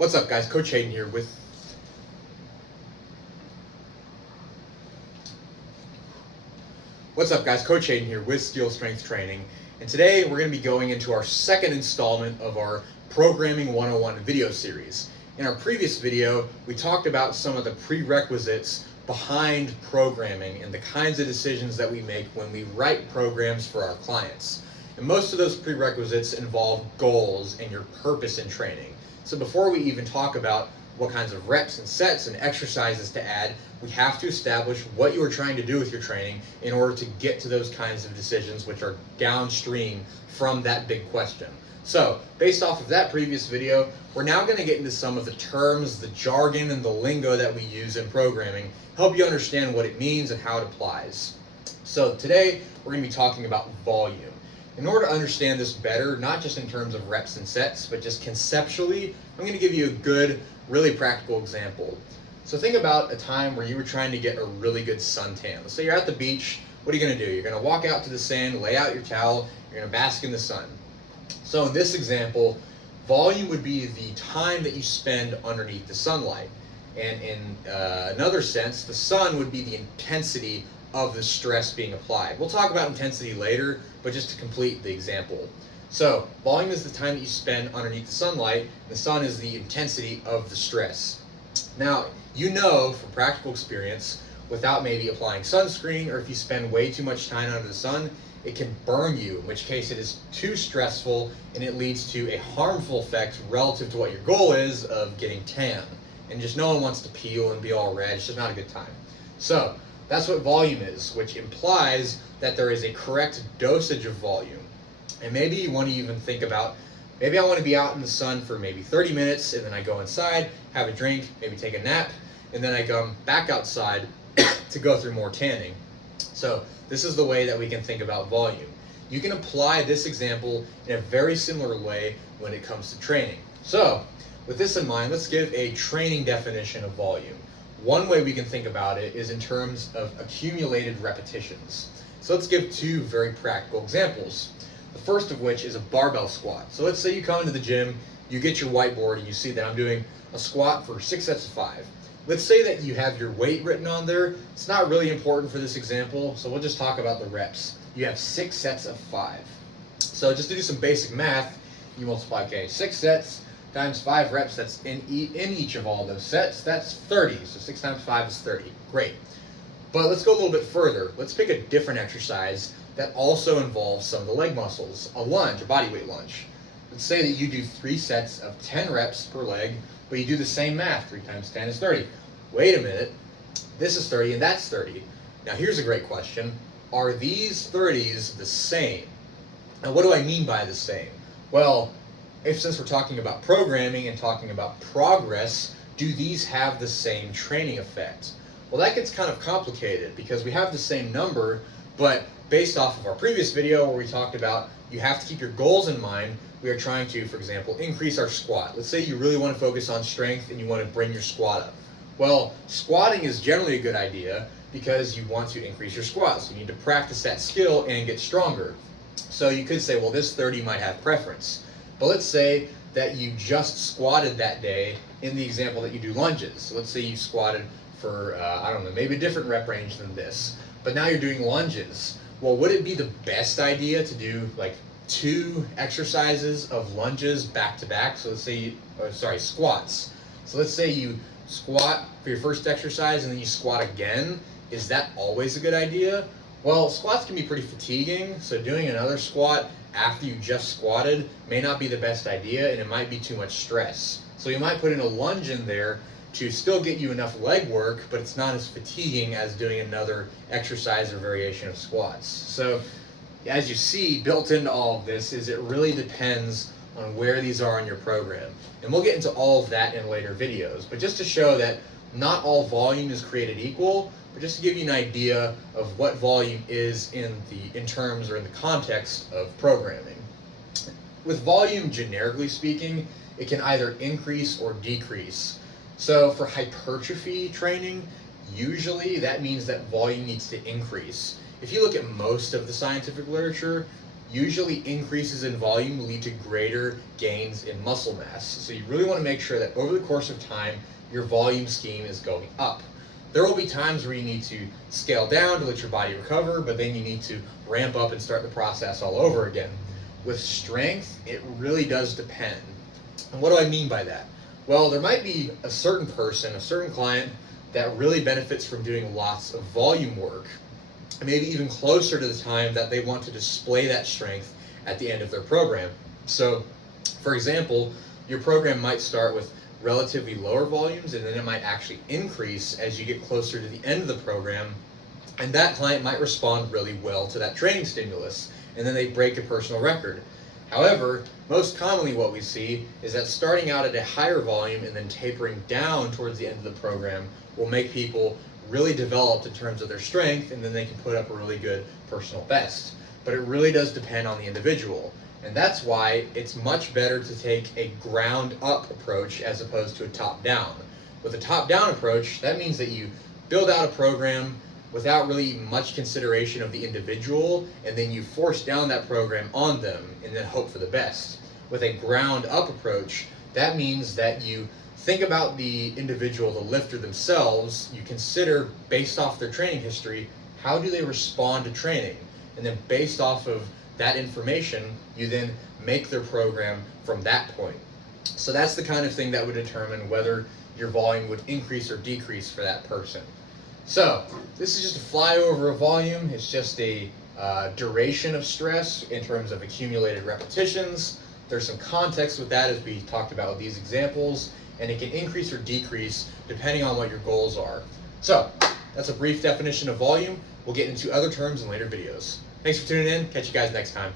What's up, guys? Coach Hayden here with Steel Strength Training, and today we're going to be going into our second installment of our Programming 101 video series. In our previous video, we talked about some of the prerequisites behind programming and the kinds of decisions that we make when we write programs for our clients. And most of those prerequisites involve goals and your purpose in training. So before we even talk about what kinds of reps and sets and exercises to add, we have to establish what you are trying to do with your training in order to get to those kinds of decisions which are downstream from that big question. So, based off of that previous video, we're now going to get into some of the terms, the jargon, and the lingo that we use in programming, help you understand what it means and how it applies. So today, we're going to be talking about volume. In order to understand this better, not just in terms of reps and sets, but just conceptually, I'm going to give you a good, really practical example. So think about a time where you were trying to get a really good suntan. Let's say you're at the beach. What are you going to do? You're going to walk out to the sand, lay out your towel, you're going to bask in the sun. So in this example, volume would be the time that you spend underneath the sunlight. And in another sense, the sun would be the intensity of the stress being applied. We'll talk about intensity later, but just to complete the example. So volume is the time that you spend underneath the sunlight. The sun is the intensity of the stress. Now, you know from practical experience, without maybe applying sunscreen, or if you spend way too much time under the sun, it can burn you, in which case it is too stressful and it leads to a harmful effect relative to what your goal is of getting tan. And just no one wants to peel and be all red. It's just not a good time. So that's what volume is, which implies that there is a correct dosage of volume. And maybe you want to even think about, maybe I want to be out in the sun for maybe 30 minutes, and then I go inside, have a drink, maybe take a nap, and then I come back outside to go through more tanning. So this is the way that we can think about volume. You can apply this example in a very similar way when it comes to training. So with this in mind, let's give a training definition of volume. One way we can think about it is in terms of accumulated repetitions. So let's give two very practical examples. The first of which is a barbell squat. So let's say you come into the gym, you get your whiteboard, and you see that I'm doing a squat for 6 sets of 5. Let's say that you have your weight written on there. It's not really important for this example, so we'll just talk about the reps. You have 6 sets of 5. So just to do some basic math, you multiply, 6 sets times 5 reps, that's in each of all those sets, that's 30. So 6 times 5 is 30. Great. But let's go a little bit further. Let's pick a different exercise that also involves some of the leg muscles, a lunge, a bodyweight lunge. Let's say that you do 3 sets of 10 reps per leg, but you do the same math. 3 times 10 is 30. Wait a minute, this is 30 and that's 30. Now here's a great question. Are these 30s the same? Now what do I mean by the same? Well, since we're talking about programming and talking about progress, do these have the same training effect? Well, that gets kind of complicated because we have the same number, but based off of our previous video where we talked about you have to keep your goals in mind, we are trying to, for example, increase our squat. Let's say you really want to focus on strength and you want to bring your squat up. Well, squatting is generally a good idea because you want to increase your squat. So you need to practice that skill and get stronger. So you could say, well, this 30 might have preference. But let's say that you just squatted that day in the example that you do lunges. So let's say you squatted for, I don't know, maybe a different rep range than this. But now you're doing lunges. Well, would it be the best idea to do like 2 exercises of lunges back to back? So let's say, squats. So let's say you squat for your first exercise and then you squat again. Is that always a good idea? Well, squats can be pretty fatiguing, so doing another squat after you just squatted may not be the best idea, and it might be too much stress. So you might put in a lunge in there to still get you enough leg work, but it's not as fatiguing as doing another exercise or variation of squats. So as you see, built into all of this is it really depends on where these are in your program. And we'll get into all of that in later videos, but just to show that not all volume is created equal, but just to give you an idea of what volume is in terms or in the context of programming. With volume, generically speaking, it can either increase or decrease. So for hypertrophy training, usually that means that volume needs to increase. If you look at most of the scientific literature, usually increases in volume lead to greater gains in muscle mass. So you really want to make sure that over the course of time, your volume scheme is going up. There will be times where you need to scale down to let your body recover, but then you need to ramp up and start the process all over again. With strength, it really does depend. And what do I mean by that? Well, there might be a certain person, a certain client that really benefits from doing lots of volume work, maybe even closer to the time that they want to display that strength at the end of their program. So, for example, your program might start with relatively lower volumes, and then it might actually increase as you get closer to the end of the program, and that client might respond really well to that training stimulus, and then they break a personal record. However, most commonly what we see is that starting out at a higher volume and then tapering down towards the end of the program will make people really developed in terms of their strength, and then they can put up a really good personal best. But it really does depend on the individual. And that's why it's much better to take a ground up approach as opposed to a top down. With a top down approach, that means that you build out a program without really much consideration of the individual, and then you force down that program on them and then hope for the best. With a ground up approach, that means that you think about the individual, the lifter themselves. You consider, based off their training history, how do they respond to training? And then based off of that information, you then make their program from that point. So that's the kind of thing that would determine whether your volume would increase or decrease for that person. So this is just a flyover of volume. It's just a duration of stress in terms of accumulated repetitions. There's some context with that as we talked about with these examples, and it can increase or decrease depending on what your goals are. So that's a brief definition of volume. We'll get into other terms in later videos. Thanks for tuning in. Catch you guys next time.